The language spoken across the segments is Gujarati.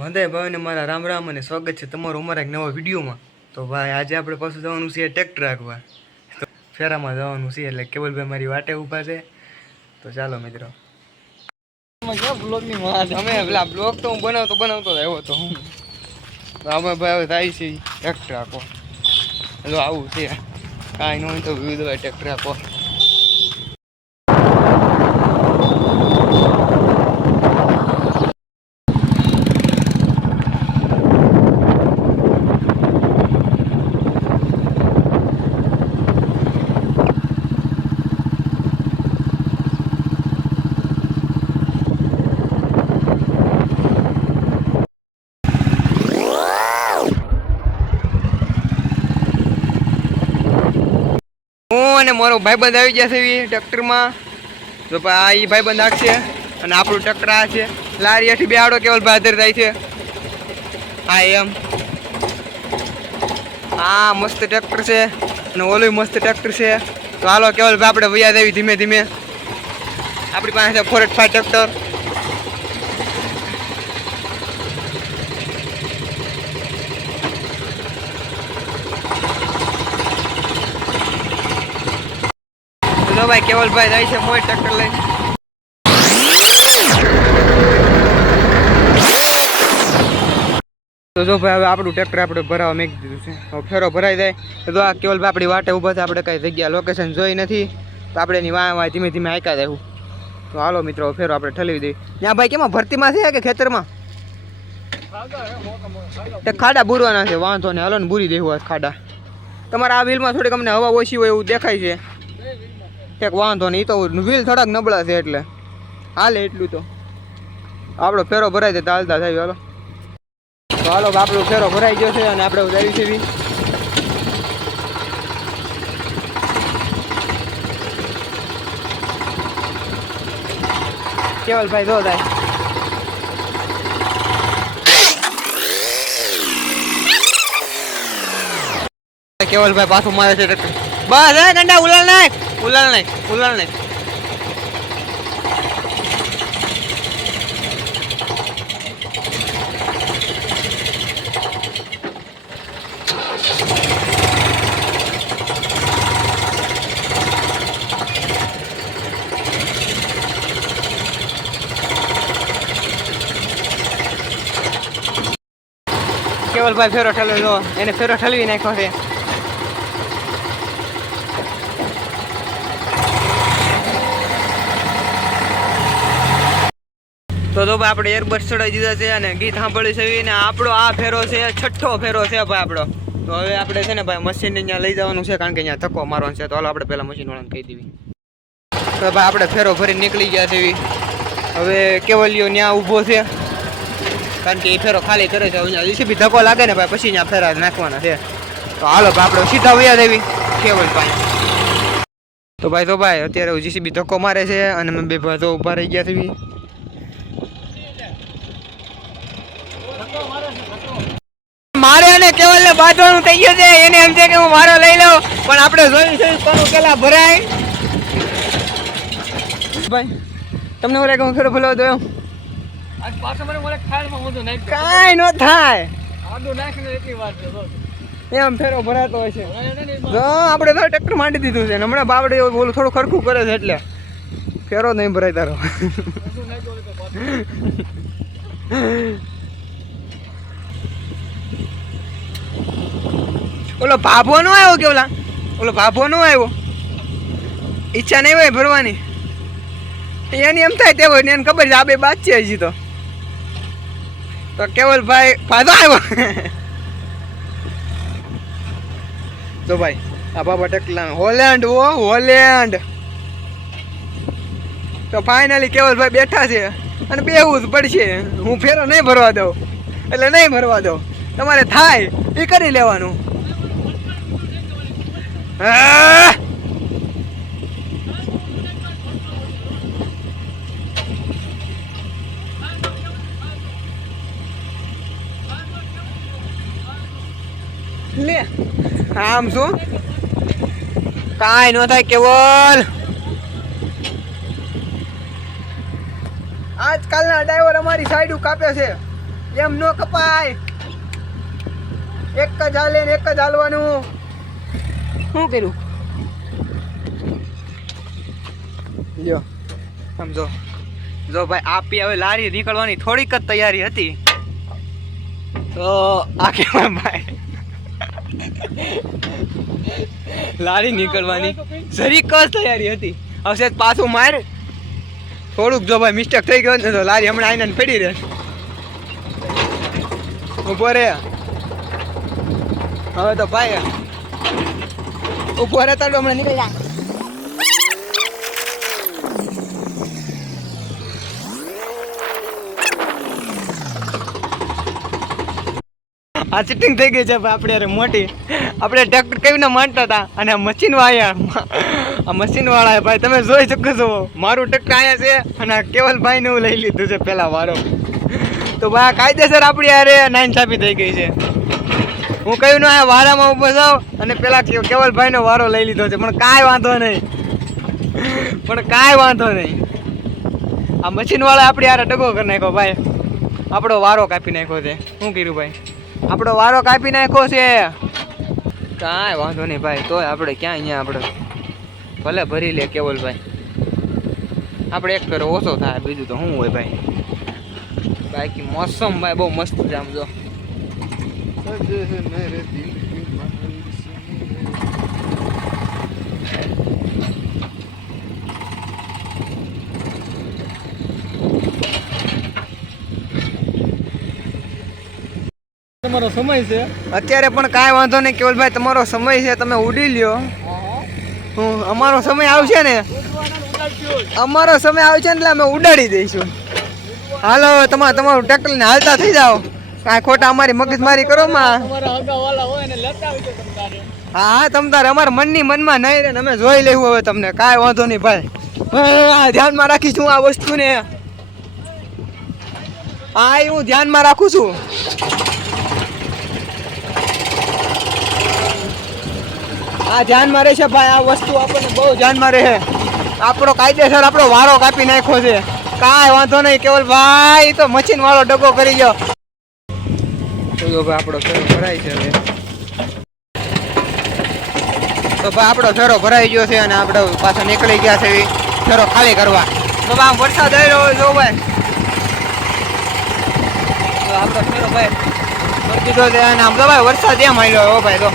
વંદે ભાઈને મારા રામ રામ અને સ્વાગત છે તમારું અમારા એક નવા વિડીયોમાં. તો ભાઈ આજે આપણે પાછું જવાનું છે ટ્રેક્ટર રાખવા, તો ફેરામાં જવાનું છે એટલે કેવલભાઈ મારી વાટે ઊભા છે. તો ચાલો મિત્રો, અમે પેલા બ્લોગ તો હું બનાવતો આવ્યો તો હું અમે ભાઈ હવે થાય છે ટ્રેક્ટર રાખો. હલો આવું છે, કાંઈ ન હોય તો વિવિધ ટ્રેક્ટર રાખો. હું અને મારો ભાઈબંધ આવી જશે ટ્રેક્ટરમાં. તો આ એ ભાઈબંધ નાખશે અને આપણું ટ્રેક્ટર આ છે. લારી હેઠી બે આડો કેવલ ભાઈ આદર થાય છે. હા એમ, હા મસ્ત ટ્રેક્ટર છે અને ઓલું મસ્ત ટ્રેક્ટર છે. તો હાલો કેવલ ભાઈ આપણે વૈયા દેવી ધીમે ધીમે. આપણી પાસે છે 485 ટ્રેક્ટર. તો ભાઈ કેવલભાઈ જાય છે મોય ટ્રેક્ટર લઈને. તો જો ભાઈ હવે આપણું ટ્રેક્ટર આપણે ભરાવા મેકી દીધું છે. હવે ફેરો ભરાઈ જાય તો આ કેવલભાઈ આપણી વાટે ઊભા છે. આપણે કઈ જગ્યા લોકેશન જોઈ નથી તો આપણે એની વાય ધીમે ધીમે આયકા દેવું. તો હાલો મિત્રો ફેરો આપણે ઠલવી દઈએ. ત્યાં ભાઈ કેમાં ભરતીમાં છે કે ખેતરમાં? ખાડા બુરવાના છે, વાંધો ને હાલો ને બુરી દેવું ખાડા. તમારા આ વ્હીલમાં થોડીક અમને હવા ઓછી હોય એવું દેખાય છે. એક વાંધો નહીં, તો વ્હીલ થોડાક નબળા છે એટલે હાલે એટલું. તો આપણો ફેરો ભરાઈ જાય હાલતા થાય. હાલો તો હાલો આપણો ફેરો ભરાઈ ગયો છે અને આપણે જઈએ છીએ. કેવલભાઈ જો થાય કેવલભાઈ પાછું મારે છે ટ્રેક્ટર. બસ હે ગંડા ઉલાળ નાખ. કેવલભાઈ ફેરો ઠલવ્યો, એને ફેરો ઠલવી નાખ્યો છે. તો ભાઈ આપણે એરબડ ચડાવી દીધા છે અને ગીત સાંભળ્યું છે. અને આપણો આ ફેરો છે 6ઠ્ઠો ફેરો છે ભાઈ આપણો. તો હવે આપણે છે ને ભાઈ મશીન અહીંયા લઈ જવાનું છે, કારણ કે અહીંયા ધક્કો મારવાનો છે. તો હાલો આપણે પહેલાં મશીન વાળાને કહી દેવી. તો ભાઈ આપણે ફેરો ભરી નીકળી ગયા છે. હવે કેવલિયો ત્યાં ઊભો છે, કારણ કે એ ફેરો ખાલી કરે છે. અહીંયા જીસીબી ધક્કો લાગે ને ભાઈ પછી અહીંયા ફેરા નાખવાના છે. તો હાલો ભાઈ આપણે સીધા વયા દેવી કેવલ ભાઈ. તો ભાઈ અત્યારે જીસીબી ધક્કો મારે છે અને અમે બે ભાઈ તો ઊભા રહી ગયા છે. મારે અને કેવલ ને બાંધવાનું થઈ ગયું છે. એને એમ છે કે હું મારો લઈ લઉં, પણ આપણે જોઈ કોનું પેલા ભરાય. ભાઈ તમને ઓલે કે હું ફેરો ભલો દો કાંઈ ન થાય એમ ફેરો ભરાતો હોય છે. આપણે તો ટ્રેક્ટર માંડી દીધું છે. હમણાં બાવડે બોલું થોડું ખરખું કરે છે એટલે ફેરો નહીં ભરાય તારો. ઓલો ભાભો નો આવ્યો કે ઓલો ભાભો નો આવ્યો. ઈચ્છા નહીં હોય ભરવાની, એની એમ થાય તે હોય ને એને ખબર છે આ બે બાદ છે હજી. તો કેવલભાઈ પાછો આવ્યો. તો ભાઈ આ બાબા ટેકલા હોલેન્ડ હોલેન્ડ. તો ફાઇનલી કેવલભાઈ બેઠા છે અને બેવું જ પડશે. હું ફેરો નહીં ભરવા દઉં એટલે નહીં ભરવા દઉં. તમારે થાય એ કરી લેવાનું. લે આમ શું કાંઈ ન થાય કેવલ. આજકાલના ડ્રાઈવર અમારી સાઈડ કાપે છે. એમ નો કપાય, એક જ હાલે ને એક જ હાલવાનું. શું કર્યું લ્યો સમજો. જો ભાઈ આપી હવે લારી નીકળવાની થોડીક જ તૈયારી હતી તો આ કેવા ભાઈ લારી નીકળવાની જરીક જ તૈયારી હતી. હવે પાછું માર થોડુંક જો ભાઈ મિસ્ટેક થઈ ગયો ને તો લારી હમણાં આઈને પડી રહે. ઉભો રે હવે તો ભાઈ, ઉભો રે તારું હમણાં નીકળી જા. આ ચીટિંગ થઈ ગઈ છે ભાઈ આપણે યાર મોટી. આપણે ટ્રેક્ટર કેવીને માનતા હતા અને આ મશીન વાળા ભાઈ તમે જોઈ શકો છો મારું ટ્રેક્ટર અહીંયા છે અને કેવલભાઈને હું લઈ લીધું છે પેલા વારો. તો ભાઈ કાયદેસર આપણી યારે નાઈન છાપી થઈ ગઈ છે. હું કહ્યું ને આ વારામાં ઊભો જાઉં અને પેલા કેવલભાઈનો વારો લઈ લીધો છે. પણ કાંઈ વાંધો નહીં, આ મશીન વાળા આપણી યારે ડગો કરી નાખ્યો ભાઈ. આપણો વારો કાપી નાખ્યો છે. શું કર્યું ભાઈ, આપણો વારો કાપી નાખ્યો છે. કાંઈ વાંધો નહીં ભાઈ, તોય આપણે ક્યાં અહીંયા આપણે ભલે ભરી લે કેવલભાઈ. આપણે એક ફેરો ઓછો થાય બીજું તો શું હોય ભાઈ. બાકી મોસમ ભાઈ બહુ મસ્ત છે આમ જો. તમારો સમય છે અત્યારે પણ કાંઈ વાંધો નહીં કેવલભાઈ, તમારો સમય છે, તમે ઉડી લ્યો. અમારો સમય આવશે ને, અમારો સમય આવશે ને એટલે અમે ઉડાડી દઈશું. હાલો તમારું ટ્રેક્ટર ને હાલતા થઈ જાઓ, કાંઈ ખોટા અમારી મગજમારી કરો માં. હા તમતારે અમારા મનની મનમાં નહીં રે, અમે જોઈ લેવું હવે તમને. કાંઈ વાંધો નહીં ભાઈ, ધ્યાનમાં રાખીશું આ વસ્તુને. હા હું ધ્યાનમાં રાખું છું. આ ધ્યાનમાં રહેશે ભાઈ, આ વસ્તુ આપણને બહુ ધ્યાનમાં રહે. આપણો કાયદેસર આપણો વારો કાપી નાખ્યો છે. કાંઈ વાંધો નહીં કેવલભાઈ, તો મશીન વાળો ડગો કરી ગયો. આપણો ફેરો ભરાય છે હવે. તો ભાઈ આપણો ફેરો ભરાઈ ગયો છે અને આપણે પાછા નીકળી ગયા છે ફેરો ખાલી કરવા. તો ભાઈ વરસાદ આવી રહ્યો જો ભાઈ, તો આપણો ફેરો ભાઈ ભરી દીધો છે અને આમ તો ભાઈ વરસાદ એમ આવ્યો હો ભાઈ. તો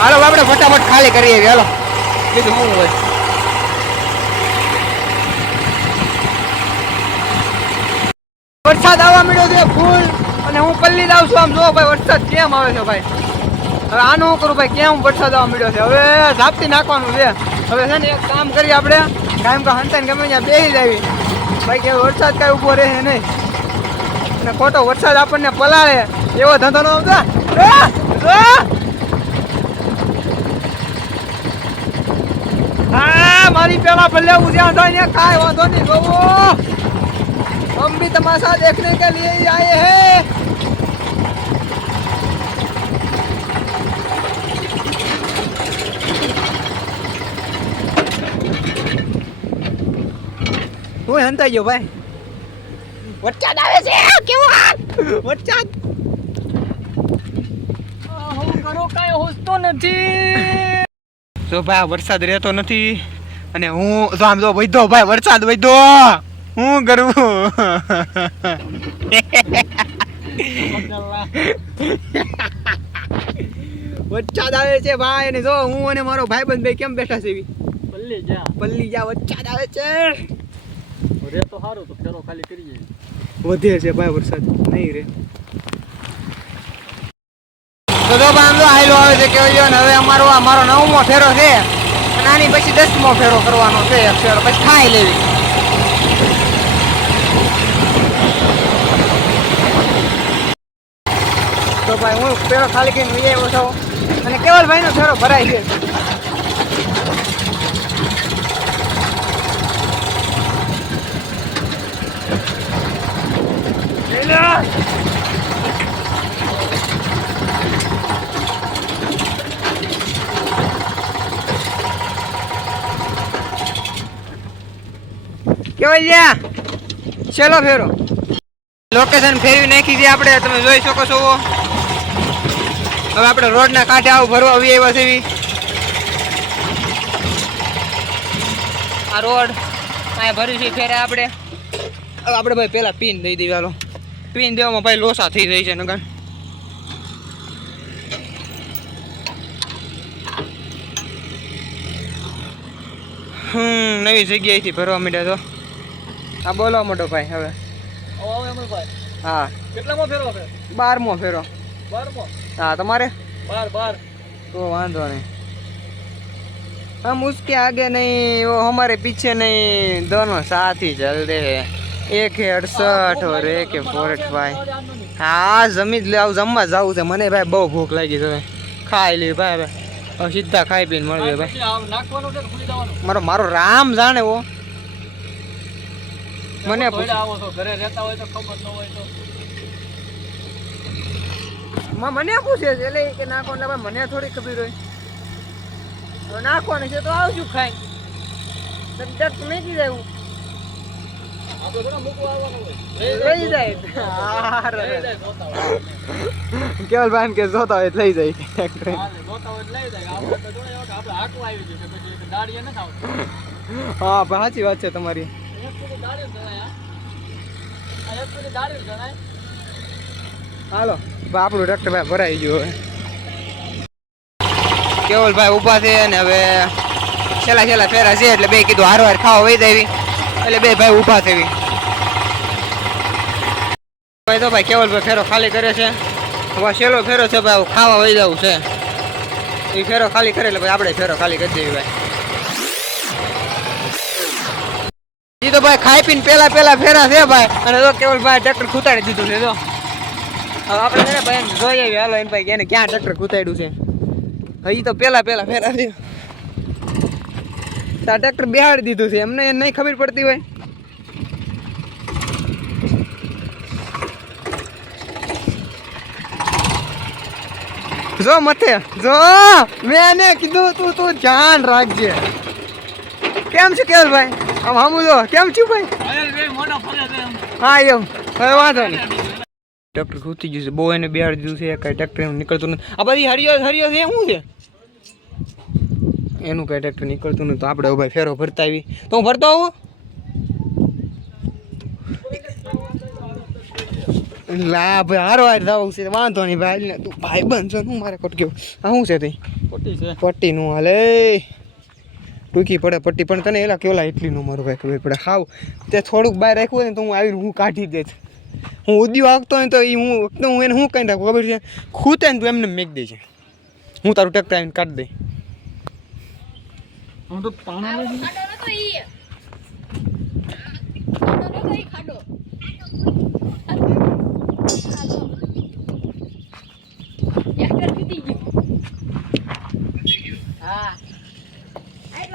હાલો આપણે ફટાફટ ખાલી કરીએ. હાલો બીજું શું હોય. વરસાદ આવવા મળ્યો છે ફૂલ અને હું પલ્લી જાઉં છું. આમ જો ભાઈ વરસાદ કેમ આવે છે ભાઈ. હવે આનું શું કરું ભાઈ, કેમ વરસાદ આવવા મળ્યો છે. હવે ઝાપટી નાખવાનું છે. હવે છે ને એક કામ કરીએ આપણે, કાયમ કા હંતાને ગમે ત્યાં બેસી જાવી ભાઈ, કે વરસાદ કાંઈ ઊભો રહે નહીં અને ખોટો વરસાદ આપણને પલાળે એવો ધંધો ન આવતો. હા મારી પેલા ભલે ઉદ્યા થાય ને, કાંઈ વાંધો નહીં. જોવો हम भी तमाशा देखने के लिए ही आए हैं. હું હંતાઈ ગયો ભાઈ, વરસાદ આવે છે. કેવો વરસાદ, હું કરો કાંઈ હોસતો નથી. જો ભાઈ વરસાદ રહેતો નથી અને હું તો આમ જો વૈધો ભાઈ, વરસાદ વૈધો હું કરું. વરસાદ આવે છે ભાઈ અને જો હું અને મારો ભાઈબંધ ભાઈ કેમ બેઠા છે પલ્લી જા. વરસાદ આવે છે. રે તો સારું, તો ફેરો ખાલી કરીએ. વધે છે ભાઈ વરસાદ, નહીં રે. તો આમ તો આયલો આવે છે કેવો ને. હવે અમારો 9મો ફેરો છે અને આની પછી 10મો ફેરો કરવાનો છે. એક ફેરો પછી ખાઈ લેવી. તો ભાઈ હું ફેરો ખાલી કરીને લઈ આવ્યો છું અને કેવલભાઈનો ફેરો ભરાય છે. કેવલ ચલો ફેરો. લોકેશન ફેરવી નાખી છે આપણે, તમે જોઈ શકો છો. હવે આપણે રોડના કાંઠે આવું ભરવા આવી આવ્યા છે. આ રોડ અહીંયા ભર્યું છે ફેરે આપણે. હવે આપણે ભાઈ પહેલાં પીન દઈ દઈએ. હાલો પીન દેવામાં ભાઈ લોસા થઈ જાય છે નગર. નવી જગ્યાએથી ભરવા માંડ્યા તો. હા બોલો મોટો ભાઈ. હવે હા કેટલામો ફેરો છે? 12મો ફેરો. 12મો? હા તમારે 12 તો વાંધો નહીં. हम उसके आगे नहीं, वो हमारे पीछे नहीं, दोनों साथ ही चलते हैं. एक है 68 और एक है 45. હા જમી જ લે. આવું જમવા જવું છે મને ભાઈ. બહુ ભૂખ લાગી છે. ખાઈ લે ભાઈ. હવે સીધા ખાઈ પીને મળીએ ભાઈ. મારો મારો રામ જાણે. ઓ મને ઘરે રહેતા હોય તો ખબર ન હોય તો મને પૂછે છે એટલે કે નાખો એટલે ભાઈ મને થોડી ખબર હોય. નાખવાની છે તો આવશું ખાઈ. મેકી જાય લઈ જાય. કેવલભાઈ કે જોતા હોય લઈ જાય. હા સાચી વાત છે તમારી. હાલો આપણું ટ્રેક્ટર ભાઈ ભરાઈ ગયું. હવે કેવલભાઈ ઊભા છે અને હવે છેલ્લા ફેરા છે એટલે બે કીધું હારવાર ખાવા વહી દેવી એટલે બે ભાઈ ઊભા થવી. ભાઈ તો ભાઈ કેવલભાઈ ફેરો ખાલી કરે છે. હવે છેલ્લો ફેરો છે ભાઈ. ખાવા વહી જવું છે. એ ફેરો ખાલી કરે એટલે ભાઈ આપણે ફેરો ખાલી કરી દેવી ભાઈ. એ તો ભાઈ ખાઈ પીને પેલા ફેરા છે ભાઈ. અને તો કેવલભાઈ ટ્રેક્ટર ખૂતાડી દીધું છે. તો હવે આપણે છે ને ભાઈ જોઈ આવી. હાલો એને ભાઈ એને ક્યાં ટ્રેક્ટર ખૂતાડ્યું છે. હજી તો પેલા ફેરા છે. તાર ટ્રેક્ટર બેહાડી દીધું છે. એમને એ નહીં ખબર પડતી હોય. જો મથે જો મેં એને કીધું તું ધ્યાન રાખજે. કેમ છે કેવલભાઈ? આમ હામું જો કેમ છું ભાઈ? હા એમ હવે વાંધો નહીં. ટ્રેક્ટર ખૂતી ગયું છે. બહુ એને બેહાડી દીધું છે. કઈ ટ્રેક્ટર નીકળતું નથી. આ બધી હરિયો છે શું છે એનું કઈ ટ્રેક્ટર નીકળતું નથી. તો આપણે ભાઈ ફેરો ભરતા આવી. તો હું ભરતો આવું. લા ભાઈ હારો હાર જવું છે. વાંધો નહીં ભાઈ. તું ભાઈ બંધ છો હું મારે કોટ કેવું. આ શું છે તઈ પટ્ટી નું હાલે ટૂંકી પડે પટ્ટી. પણ તને એલા કેવલા એટલી નું મારું ભાઈ ખબર પડે. હાવ તે થોડુંક બહાર રાખ્યું હોય ને તો હું આવીને હું કાઢી દે. હું ઉદ્યોગ આગતો હોય તો એ હું એને શું કઈ રાખું ખબર છે? ખૂતે ને તું એમને મેક દે છે. હું તારું ટ્રેક્ટર આવીને કાઢી દઈ. હું તો પાણા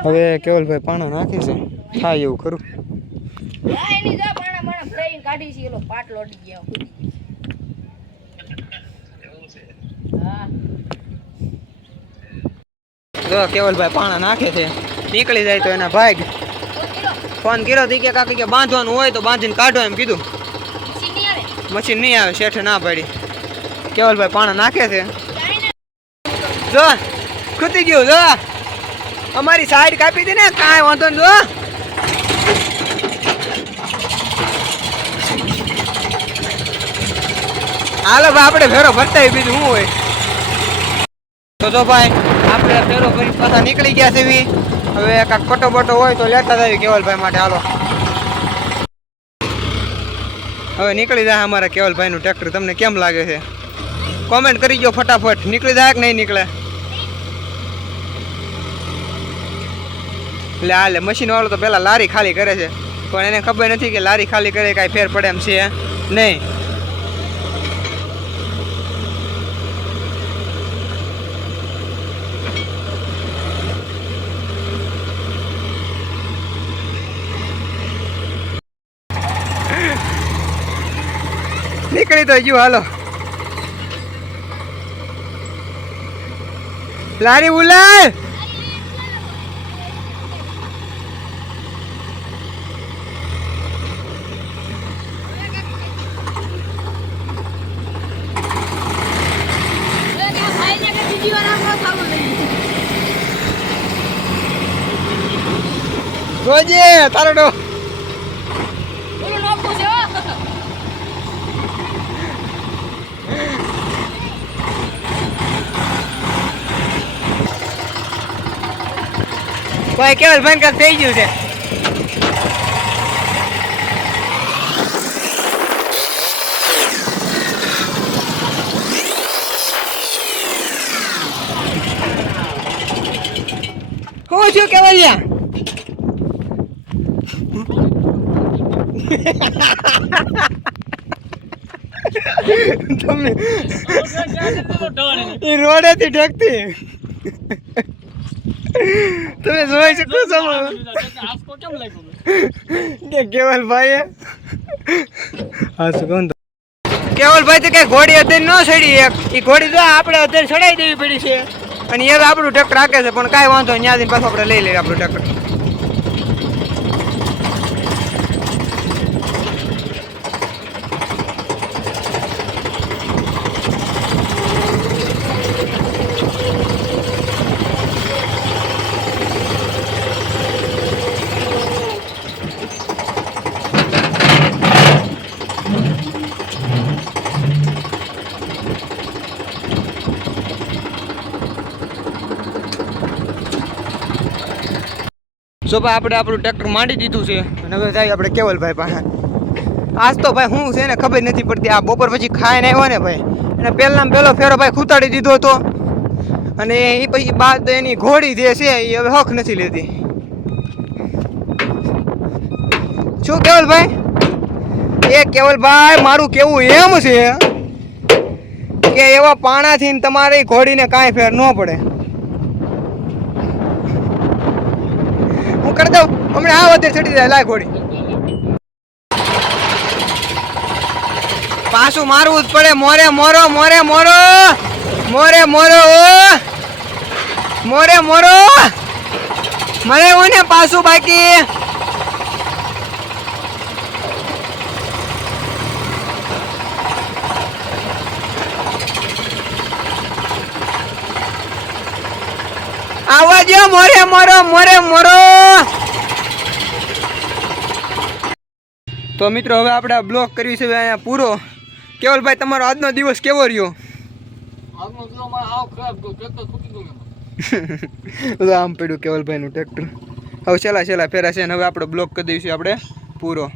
હવે કેવલભાઈ પાણા નાખી છે. થાય એવું ખરું. જો કેવલભાઈ પાણા નાખે છે. નીકળી જાય તો એના ભાઈ ફોન કર્યો હતી કે કાકી કે બાંધવાનું હોય તો બાંધીને કાઢો એમ કીધું. મશીન નહીં આવે. શેઠે ના પાડી. કેવલભાઈ પાણા નાખે છે. જો ખૂતી ગયું. જો અમારી સાઈડ કાપી હતી ને કાંઈ વાંધો નહીં. જો હાલો ભાઈ આપણે ફેરો ભરતા બીજું શું હોય. તો ભાઈ આપણે ફેરો ભરી પાછા નીકળી ગયા છે. હવે કાંઈક પટો બટો હોય તો લેતા આવી કેવલભાઈ માટે. હાલો હવે નીકળી જાય અમારા કેવલભાઈનું ટ્રેક્ટર. તમને કેમ લાગે છે કોમેન્ટ કરી દો ફટાફટ. નીકળી જાય કે નહીં નીકળે? એટલે હાલે મશીન વાળો તો પેલા લારી ખાલી કરે છે. પણ એને ખબર નથી કે લારી ખાલી કરે કાંઈ ફેર પડે એમ છે નહીં. નીકળી તો ગયું. હાલો લારી ઉલાય. જોજે તારો ડો બોલો નાખો છે હો. ભાઈ કેવલ ભાઈ કાક થઈ ગયું છે હું છું કેવલિયા તમને એ રોડેથી ઢકતી તમે જોઈ શકો છો આસકો કેમ લાગ્યો કે કેવલભાઈ હા શું કેવલભાઈ તો કઈ ઘોડી અત્યારે ન ચડી એક એ ઘોડી તો આપણે અત્યારે ચડાવી દેવી પડી છે અને હવે આપણું ટ્રેક્ટર રાખે છે પણ કાંઈ વાંધો નહીં ત્યાંથી પાછું આપણે લઈ લઈએ આપણું ટ્રેક્ટર જો ભાઈ આપણે આપણું ટ્રેક્ટર માંડી દીધું છે અને હવે જાય આપણે કેવલભાઈ પાસે આજ તો ભાઈ હું છે ને ખબર નથી પડતી આ બપોર પછી ખાઈને આવ્યો ને ભાઈ અને પહેલાં પહેલો ફેરો ભાઈ ખૂતાડી દીધો હતો અને એ પછી બાદ એની ઘોડી જે છે એ હવે હક નથી લેતી શું કેવલભાઈ એ કેવલભાઈ મારું કેવું એમ છે કે એવા પાણાથી તમારી ઘોડીને કાંઈ ફેર ન પડે કરી દઉં હમણાં આ વધે ચડી જાય લાય ઘોડી પાછું મારવું જ પડે મોરે મોરો મોરે મોરો મોરે મોરો મોરે મોરો મરે હું ને પાછું બાકી આવા જો મોરે મોરો મોરે મોરો તો મિત્રો હવે આપણે બ્લોક કર્યું છે અહીંયા પૂરો કેવલભાઈ તમારો આજનો દિવસ કેવો રહ્યો આજનો દિવસ મારો આવ ખરાબ ગયો ટ્રેક્ટર ફૂટી ગયું આમ પડ્યું કેવલભાઈનું ટ્રેક્ટર હવે છેલ્લા ફેરા છે ને હવે આપણે બ્લોક કરી દઈશું આપણે પૂરો